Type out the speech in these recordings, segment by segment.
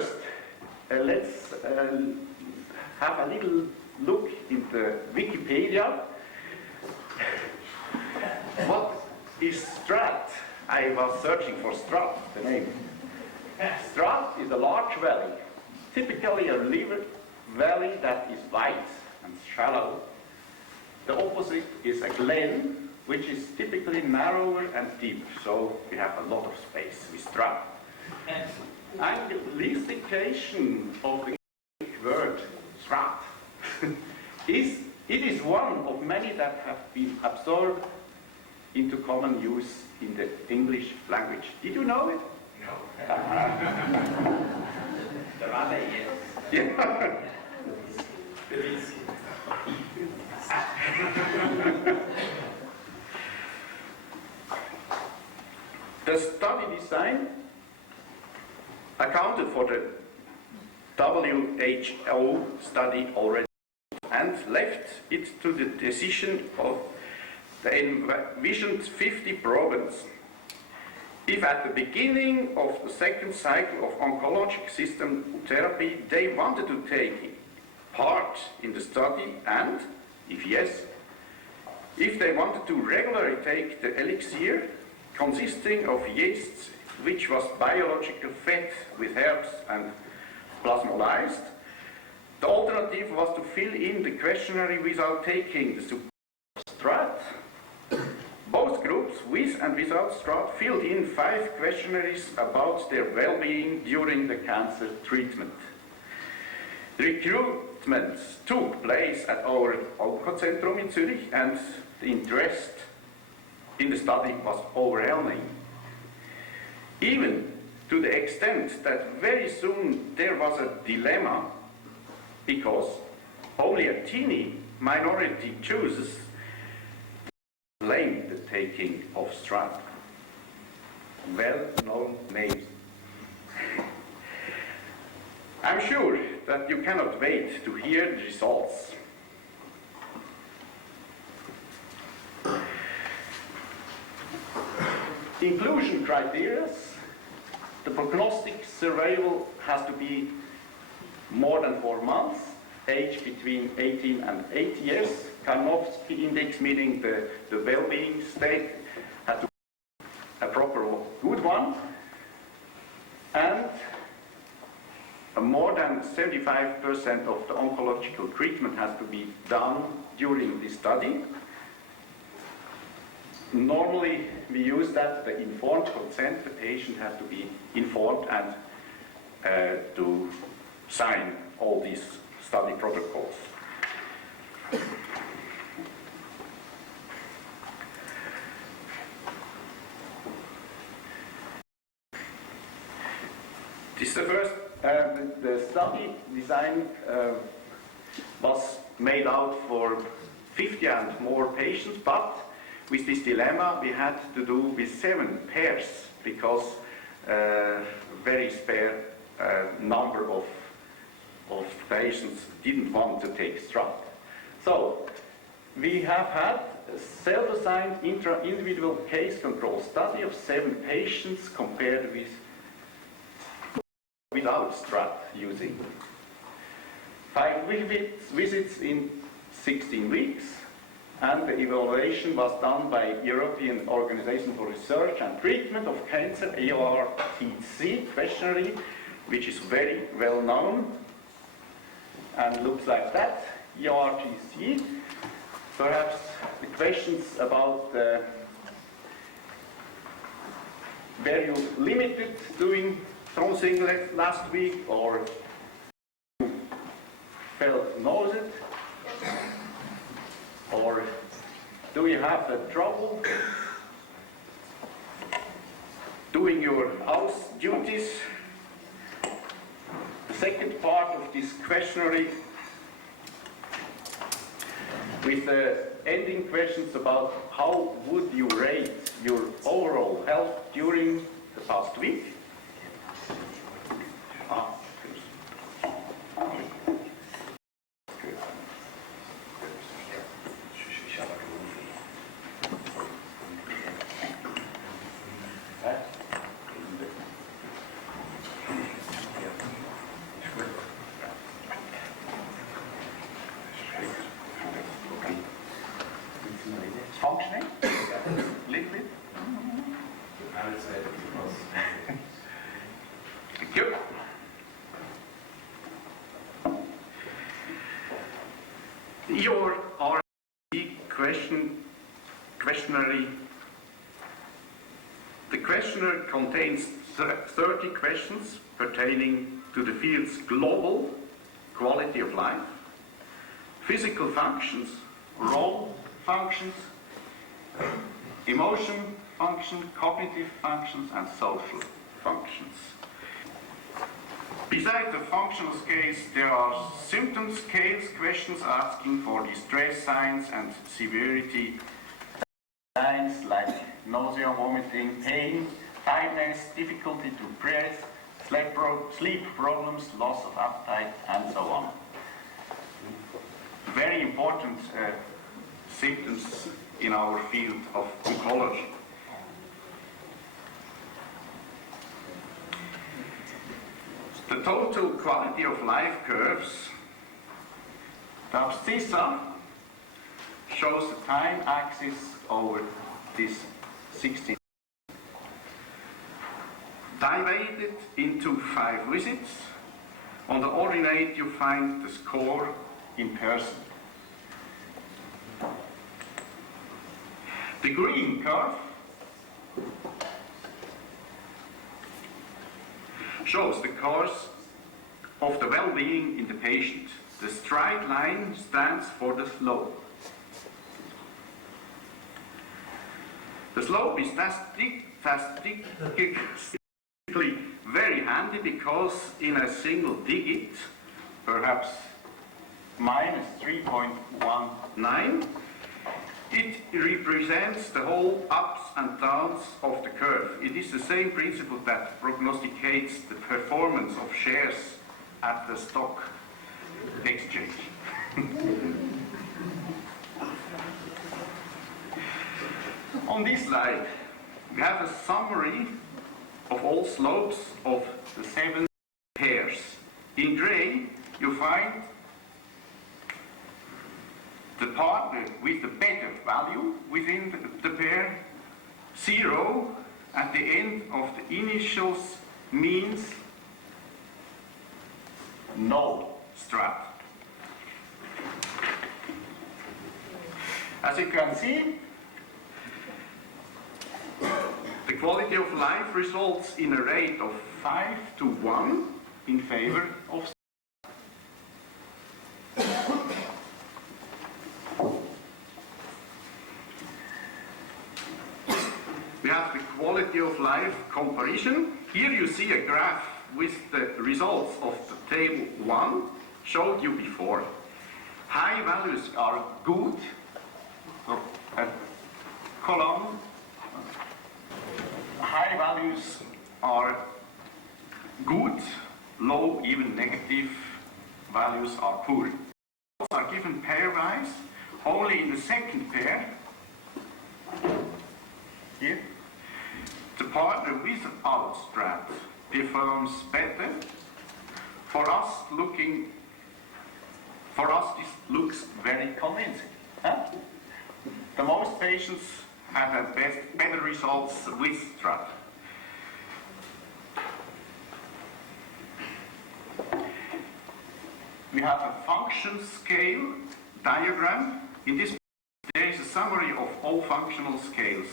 first, let's have a little look into Wikipedia. What is Strat? I was searching for Strat, the name. Strat is a large valley, typically a river valley that is wide and shallow. The opposite is a glen, which is typically narrower and deeper, so we have a lot of space with Strat. Anglification of the Greek word Strat it is one of many that have been absorbed into common use in the English language. Did you know it? No. The valley, yes. Yeah. The study design accounted for the WHO study already and left it to the decision of the envisioned 50 probants. If at the beginning of the second cycle of oncologic system therapy they wanted to take part in the study, and if yes, if they wanted to regularly take the elixir consisting of yeasts which was biologically fed with herbs and plasmolysed, the alternative was to fill in the questionnaire without taking the Strat. Both groups, with and without Strat, filled in 5 questionnaires about their well-being during the cancer treatment. The recruitment took place at our Onkozentrum in Zurich, and the interest in the study was overwhelming. Even to the extent that very soon there was a dilemma, because only a teeny minority chooses to blame the taking of Strat. Well-known names. I'm sure that you cannot wait to hear the results. Inclusion criteria. The prognostic survival has to be more than 4 months, age between 18 and 80 years. Karnofsky index, meaning the well-being state, has to be a proper good one. And more than 75% of the oncological treatment has to be done during this study. Normally, we use that, the informed consent. The patient has to be informed and to sign all these study protocols. This is the first, the study design was made out for 50 and more patients, but with this dilemma we had to do with 7 pairs because very spare number of patients didn't want to take Strat. So we have had a self-assigned individual case control study of 7 patients compared with without Strat using. 5 visits in 16 weeks, and the evaluation was done by European Organization for Research and Treatment of Cancer, EORTC questionnaire, which is very well known and looks like that. EORTC. Perhaps the questions about were you limited doing something like last week, or you felt nauseous, or do you have the trouble doing your house duties? The second part of this questionnaire with the ending questions about how would you rate your overall health during the past week. okay? A little bit? I would say it was. Thank you. Your R&D questionnaire. The questionnaire contains 30 questions pertaining to the field's global quality of life, physical functions, role functions, emotion function, cognitive functions, and social functions. Besides the functional scales, there are symptom scales, questions asking for distress signs and severity signs like nausea, vomiting, pain, tiredness, difficulty to breathe, sleep problems, loss of appetite, and so on. Very important symptoms in our field of oncology. The total quality of life curves, the abscissa shows the time axis over this 16. Divided into 5 visits. On the ordinate you find the score in person. The green curve shows the course of the well-being in the patient. The straight line stands for the slope. The slope is statistically very handy because in a single digit, perhaps minus 3.19, it represents the whole ups and downs of the curve. It is the same principle that prognosticates the performance of shares at the stock exchange. On this slide, we have a summary of all slopes of the 7 pairs. In gray, you find the partner with the better value within the pair. 0 at the end of the initials means no strat. As you can see, the quality of life results in a rate of 5:1 in favor of. We have the quality of life comparison. Here you see a graph with the results of the table 1 showed you before. High values are good, column. High values are good, low, even negative values are poor. Are given pairwise. Only in the second pair, here, the partner without strat performs better. For us, this looks very convincing. Huh? The most patients have had better results with strat. We have a function scale diagram. In this, there is a summary of all functional scales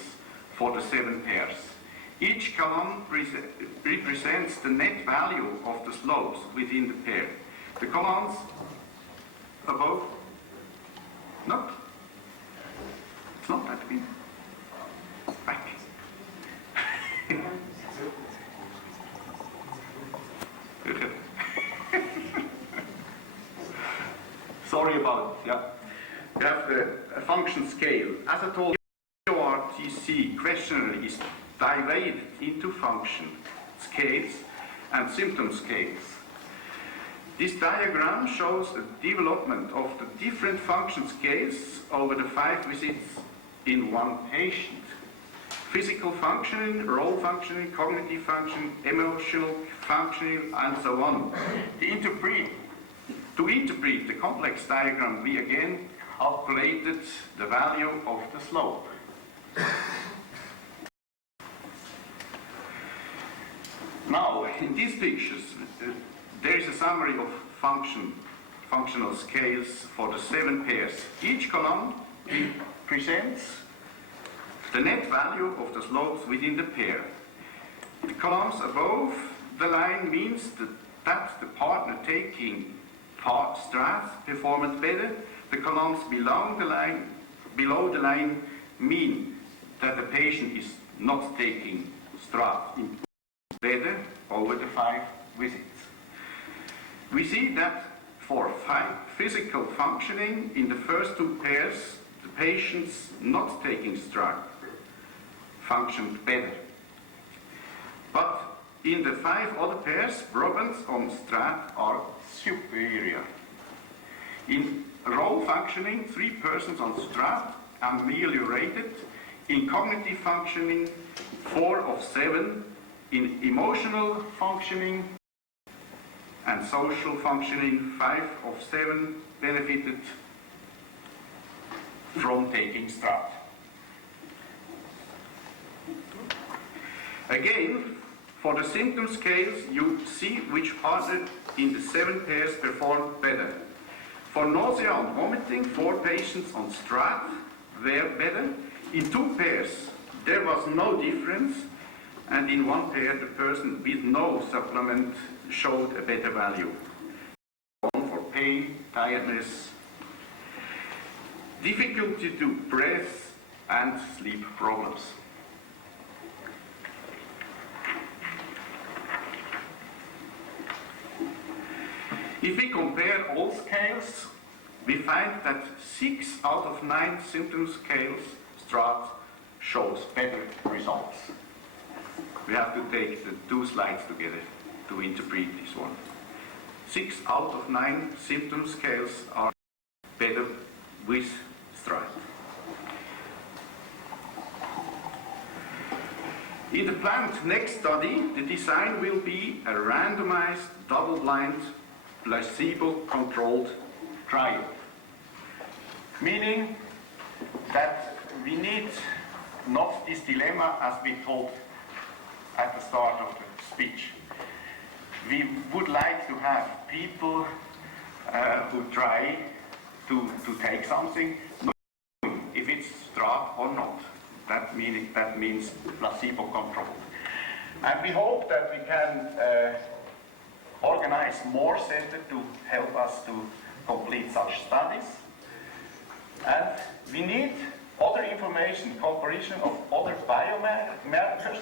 for the 7 pairs. Each column represents the net value of the slopes within the pair. The columns above, no, it's not that big. Back. Sorry about it, yeah. We have the function scale. As I told you, ORTC questionnaire is divided into function scales and symptom scales. This diagram shows the development of the different function scales over the 5 visits in one patient. Physical functioning, role functioning, cognitive functioning, emotional functioning, and so on. To interpret the complex diagram, we again calculated the value of the slope. Now, in these pictures, there is a summary of functional scales for the 7 pairs. Each column presents the net value of the slopes within the pair. The columns above the line means that the partner taking strats performed better. The columns below the line mean that the patient is not taking strats better over the 5 visits. We see that for physical functioning in the first 2 pairs, the patients not taking strat functioned better. But in the 5 other pairs, problems on strat are superior. In role functioning, 3 persons on strat ameliorated. In cognitive functioning, 4 of 7. In emotional functioning and social functioning, 5 of 7 benefited from taking strat. Again, for the symptom scales, you see which partner in the 7 pairs performed better. For nausea and vomiting, 4 patients on strat were better. In 2 pairs, there was no difference, and in 1 pair, the person with no supplement showed a better value. For pain, tiredness, difficulty to breathe, and sleep problems. If we compare all scales, we find that 6 out of 9 symptom scales strat shows better results. We have to take the 2 slides together to interpret this one. 6 out of 9 symptom scales are better with strat. In the planned next study, the design will be a randomized, double-blind, placebo-controlled trial. Meaning that we need not this dilemma as we told at the start of the speech. We would like to have people who try to take something, knowing if it's strat or not. That means placebo-controlled. And we hope that we can organize more centers to help us to complete such studies. And we need other information, comparison of other biomarkers,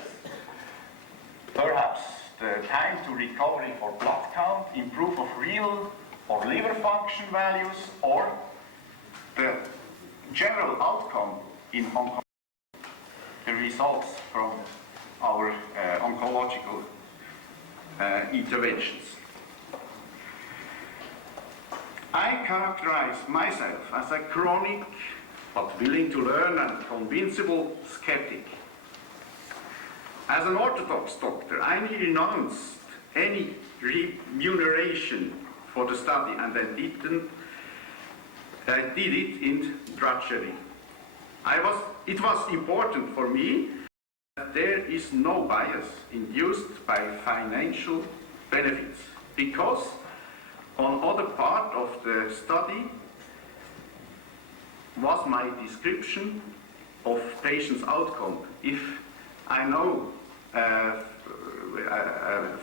perhaps the time to recovery for blood count, improve of renal or liver function values, or the general outcome in oncology, the results from our oncological interventions. I characterize myself as a chronic but willing to learn and convincible skeptic. As an orthodox doctor, I renounced any remuneration for the study, and I did it in drudgery. It was important for me that there is no bias induced by financial benefits, because on other part of the study was my description of patient's outcome. If I know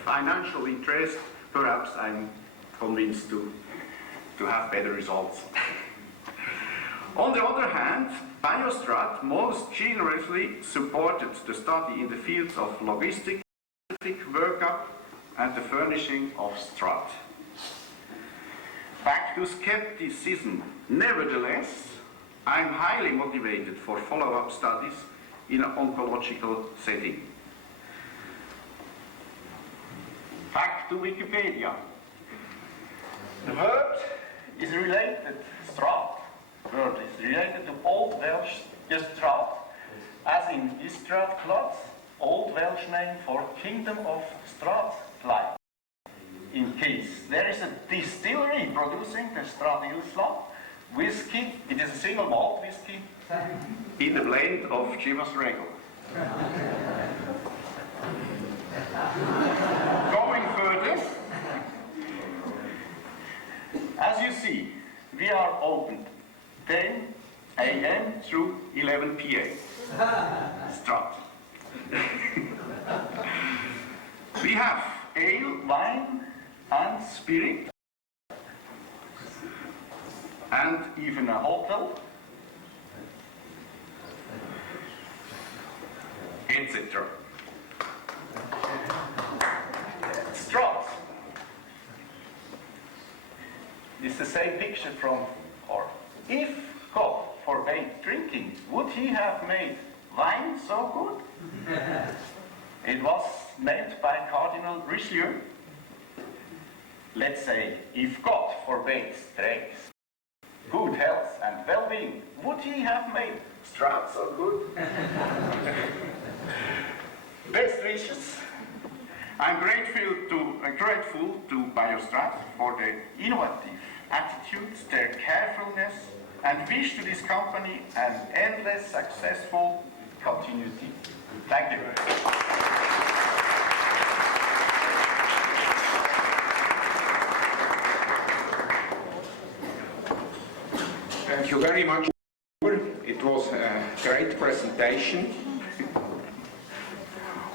financial interest, perhaps I'm convinced to have better results. On the other hand, Biostrat most generously supported the study in the fields of logistic workup and the furnishing of strat. Back to skepticism. Nevertheless, I'm highly motivated for follow-up studies in an oncological setting. Back to Wikipedia. The word is related, strat. Word is related to Old Welsh Strat, as in Istrat Clots, Old Welsh name for Kingdom of Strathclyde. In case there is a distillery producing the Strat Ilsla, whiskey. It is a single malt whiskey in the blend of Chivas Regal. Going further, as you see, we are open 10 a.m. through 11 p.m. Start. We have ale, wine, and spirit, and even a hotel, etc. Straws. It's the same picture from, or if God forbade drinking, would he have made wine so good? It was made by Cardinal Richelieu. Let's say, if God forbade strength, good health and well-being, would he have made Straat so good? Best wishes. I'm grateful to Biostrat for their innovative attitudes, their carefulness, and wish to this company an endless successful continuity. Thank you. Thank you very much. It was a great presentation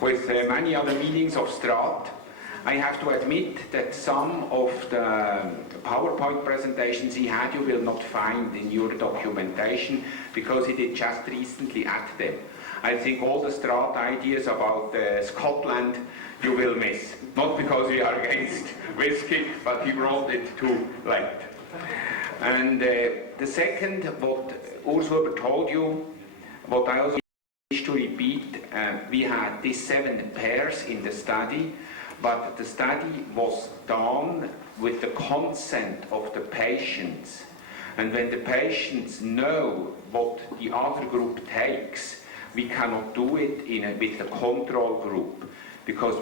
with many other meanings of Straat. I have to admit that some of the PowerPoint presentations he had you will not find in your documentation because he did just recently add them. I think all the Straat ideas about Scotland you will miss. Not because we are against whiskey, but he brought it too late. And the second, what Urs Huber told you, what I also wish to repeat, we had these 7 pairs in the study, but the study was done with the consent of the patients. And when the patients know what the other group takes, we cannot do it with the control group, because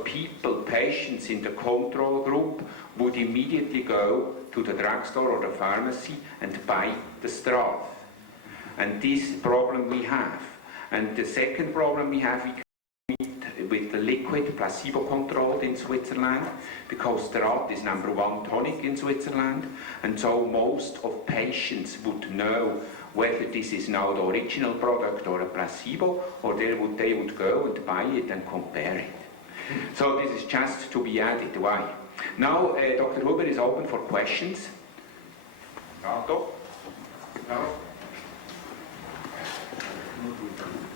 patients in the control group would immediately go to the drugstore or the pharmacy and buy the Straat. And this problem we have. And the second problem we have with the liquid placebo-controlled in Switzerland, because Straat is #1 tonic in Switzerland, and so most of patients would know whether this is now the original product or a placebo, or they would go and buy it and compare it. So this is just to be added. Why? Now Dr. Huber is open for questions.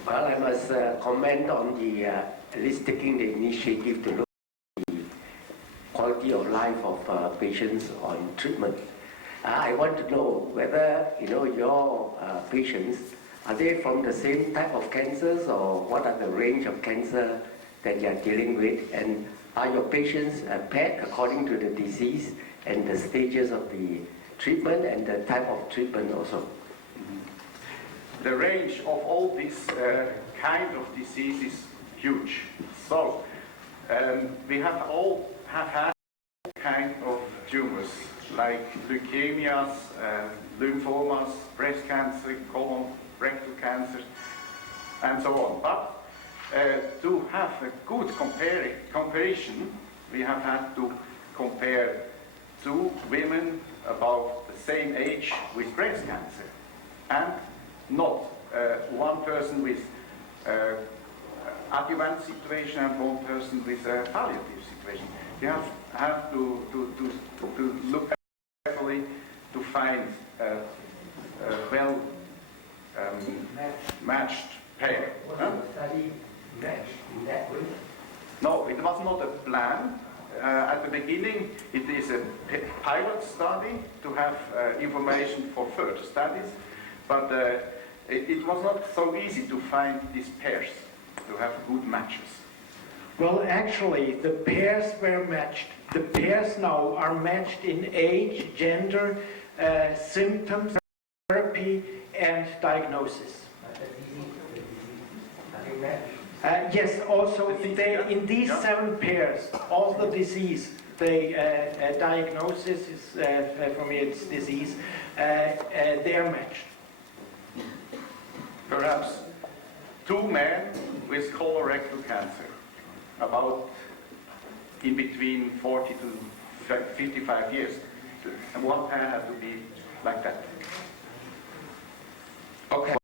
Well, I must comment on the, at least taking the initiative to look at the quality of life of patients on treatment. I want to know whether, your patients, are they from the same type of cancers, or what are the range of cancer that you are dealing with, and are your patients paired according to the disease and the stages of the treatment and the type of treatment also? the range of all these kind of diseases is huge. So we have had kind of tumors like leukemias, lymphomas, breast cancer, colon, rectal cancer, and so on. But to have a good comparison, we have had to compare 2 women about the same age with breast cancer, and not one person with adjuvant situation and one person with a palliative situation. You have to look carefully to find a well matched pair. Was the study matched in that way? No, it was not a plan. At the beginning, it is a pilot study to have information for further studies, but it was not so easy to find these pairs, to have good matches. Well, actually, the pairs were matched. The pairs now are matched in age, gender, symptoms, therapy, and diagnosis. Are they matched? Yes, also in these Yeah. 7 pairs, all the disease, the diagnosis is, for me it's disease, they are matched. Perhaps 2 men with colorectal cancer, about in between 40 to 55 years. And one pair had to be like that. Okay,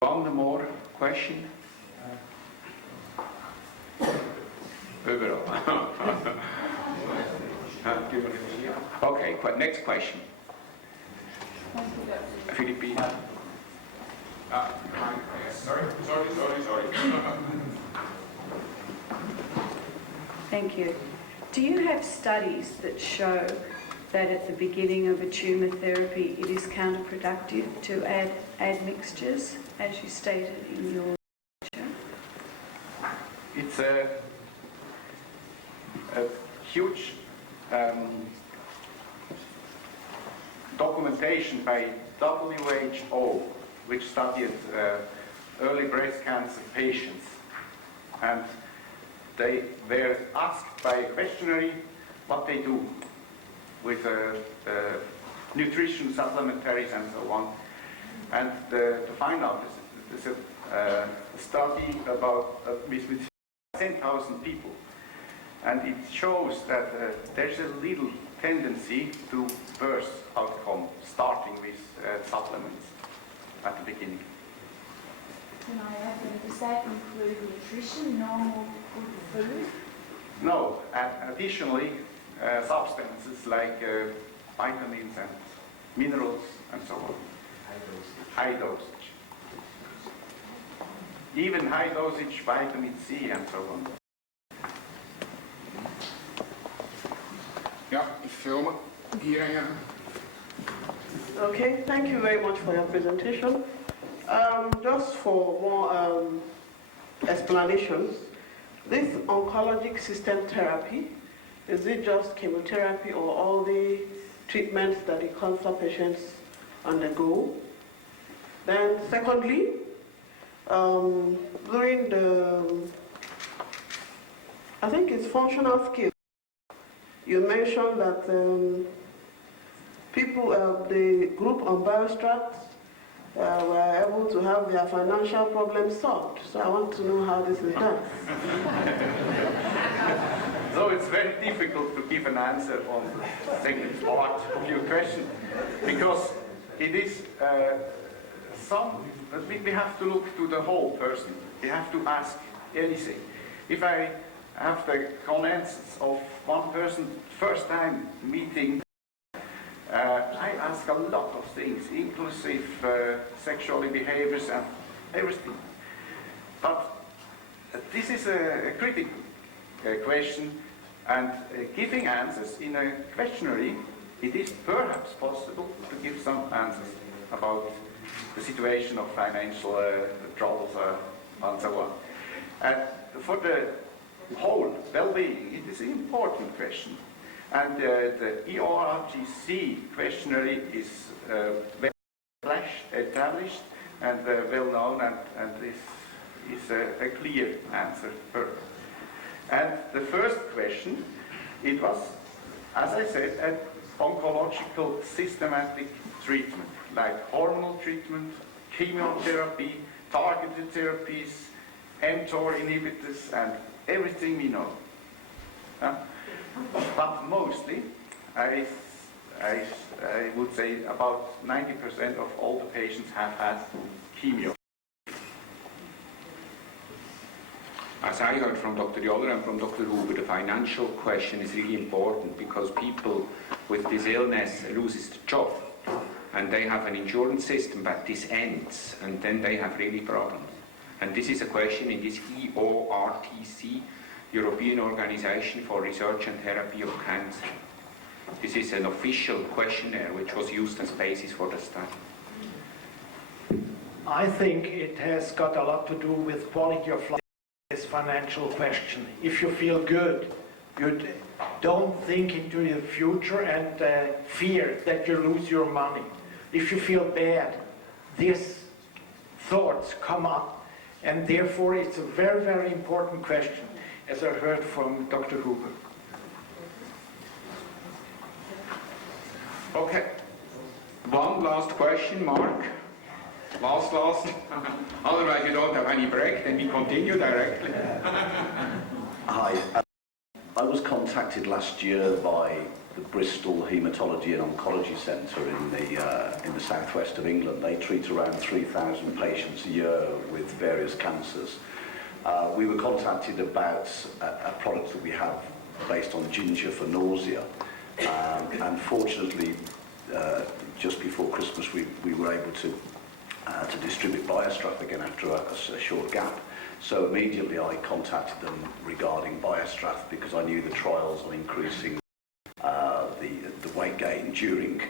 one more question. Overall. Okay, next question. Filipino. Sorry. Thank you. Do you have studies that show that at the beginning of a tumour therapy it is counterproductive to add admixtures, as you stated in your lecture? It's a huge documentation by WHO, which studied early breast cancer patients. And they were asked by a questionnaire what they do with nutrition, supplementaries, and so on. And to find out, there's a study about with 10,000 people. And it shows that there's a little tendency to worse outcome, starting with supplements at the beginning. Can I add, does that include nutrition, normal good food? No, additionally, substances like vitamins and minerals and so on. High dosage. Even high dosage vitamin C and so on. Ja, filmen. Hier, ja. Okay, thank you very much for your presentation. Just for more explanations, this oncologic system therapy, is it just chemotherapy or all the treatments that the cancer patients undergo? Then secondly, during the, I think it's functional skills, you mentioned that people, the group on Biostract were able to have their financial problems solved. So I want to know how this is done. So it's very difficult to give an answer on the second part of your question, because it is we have to look to the whole person. We have to ask anything. If I have the comments of one person first time meeting, I ask a lot of things, inclusive sexual behaviors and everything. But this is a critical question, and giving answers in a questionnaire, it is perhaps possible to give some answers about the situation of financial troubles and so on. And for the whole well-being, it is an important question. And the EORTC questionnaire is well established and well-known, and this is a clear answer. And the first question, it was, as I said, an oncological systematic treatment, like hormonal treatment, chemotherapy, targeted therapies, mTOR inhibitors, and everything we know. But mostly, I would say about 90% of all the patients have had chemo. As I heard from Dr. Joller and from Dr. Huber, the financial question is really important, because people with this illness loses the job and they have an insurance system, but this ends and then they have really problems. And this is a question in this EORTC, European Organization for Research and Therapy of Cancer. This is an official questionnaire which was used as basis for the study. I think it has got a lot to do with quality of life, this financial question. If you feel good, you don't think into the future and fear that you lose your money. If you feel bad, these thoughts come up, and therefore it's a very, very important question, as I heard from Dr. Huber. Okay. One one last question, Mark. Last. Otherwise you don't have any break, then we continue directly. Hi. I was contacted last year by the Bristol Haematology and Oncology Centre in the southwest of England. They treat around 3,000 patients a year with various cancers. We were contacted about a product that we have based on ginger for nausea. Unfortunately, just before Christmas, we were able to distribute Biostrath again after a short gap. So immediately I contacted them regarding Biostrath because I knew the trials on increasing the weight gain during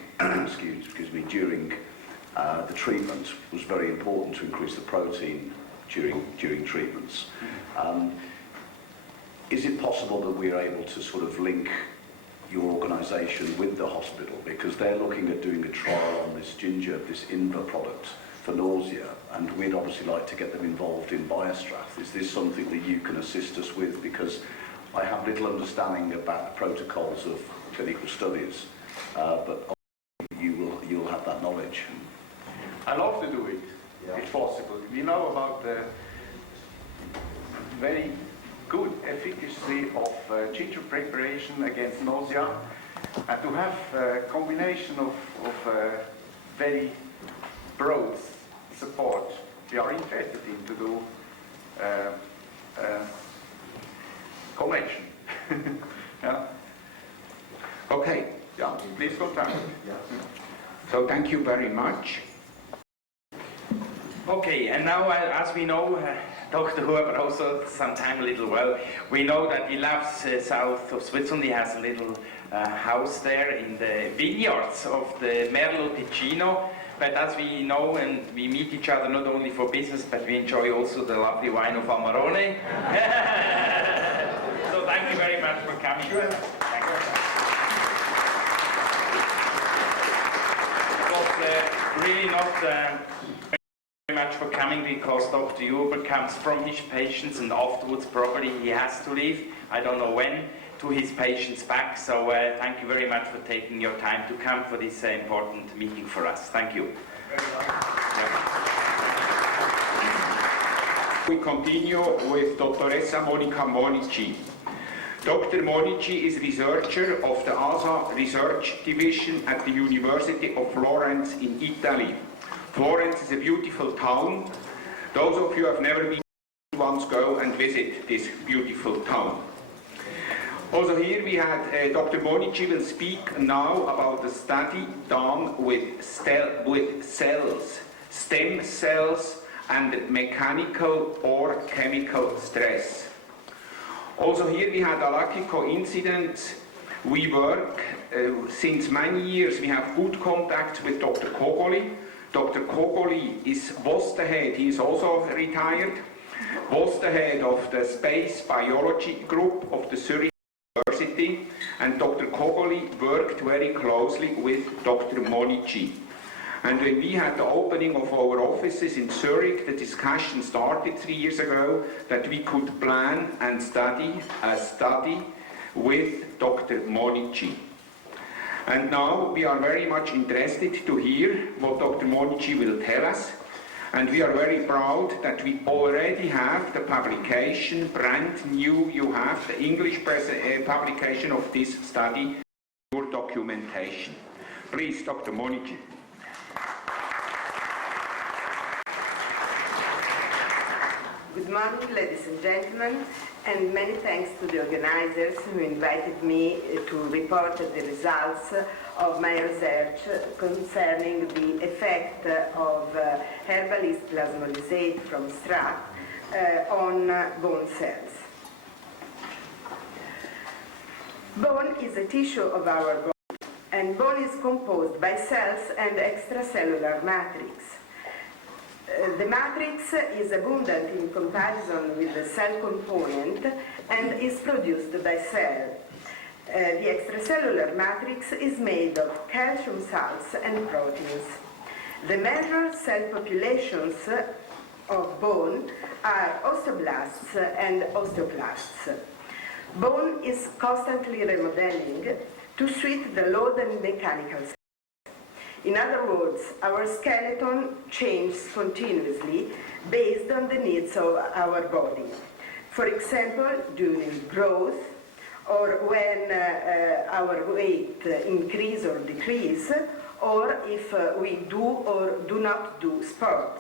during the treatment was very important to increase the protein during treatments. Is it possible that we're able to sort of link your organisation with the hospital, because they're looking at doing a trial on this ginger, this Inva product for nausea, and we'd obviously like to get them involved in Biostrath. Is this something that you can assist us with? Because I have little understanding about the protocols of clinical studies, but you'll have that knowledge. I love to do it, if possible. We know about the very good efficacy of ginger preparation against nausea, and to have a combination of very broad support. We are interested in to do connection. Yeah. Okay. Yeah, please contact. Yeah. So thank you very much. Okay, and now as we know, Dr. Huber also sometime a little well, we know that he loves south of Switzerland. He has a little house there in the vineyards of the Merlot Ticino. But as we know and we meet each other not only for business, but we enjoy also the lovely wine of Amarone. So thank you very much for coming. Sure. Thank you. It was really not very much for coming, because Dr. Huber comes from his patients and afterwards probably he has to leave, I don't know when, to his patients back. So thank you very much for taking your time to come for this important meeting for us. Thank you. We continue with Dottoressa Monica Monici. Dr. Monici is researcher of the ASA Research Division at the University of Florence in Italy. Florence is a beautiful town. Those of you who have never been once go and visit this beautiful town. Also here we had Dr. Monici will speak now about the study done with cells, stem cells, and mechanical or chemical stress. Also here we had a lucky coincidence. We work since many years, we have good contact with Dr. Kogoli. Dr. Kogoli was the head, he is also retired, was the head of the space biology group of the Zurich University, and Dr. Kogoli worked very closely with Dr. Monici. And when we had the opening of our offices in Zurich, the discussion started 3 years ago that we could plan and study a study with Dr. Monici. And now we are very much interested to hear what Dr. Monici will tell us. And we are very proud that we already have the publication, brand new, you have the English publication of this study, your documentation. Please, Dr. Monici. Good morning, ladies and gentlemen, and many thanks to the organizers who invited me to report the results of my research concerning the effect of herbalist plasmolysate from STRAT on bone cells. Bone is a tissue of our body, and bone is composed by cells and extracellular matrix. The matrix is abundant in comparison with the cell component and is produced by cell. The extracellular matrix is made of calcium salts and proteins. The measured cell populations of bone are osteoblasts and osteoclasts. Bone is constantly remodeling to suit the load and mechanical cells. In other words, our skeleton changes continuously based on the needs of our body. For example, during growth, or when our weight increase or decrease, or if we do or do not do sport.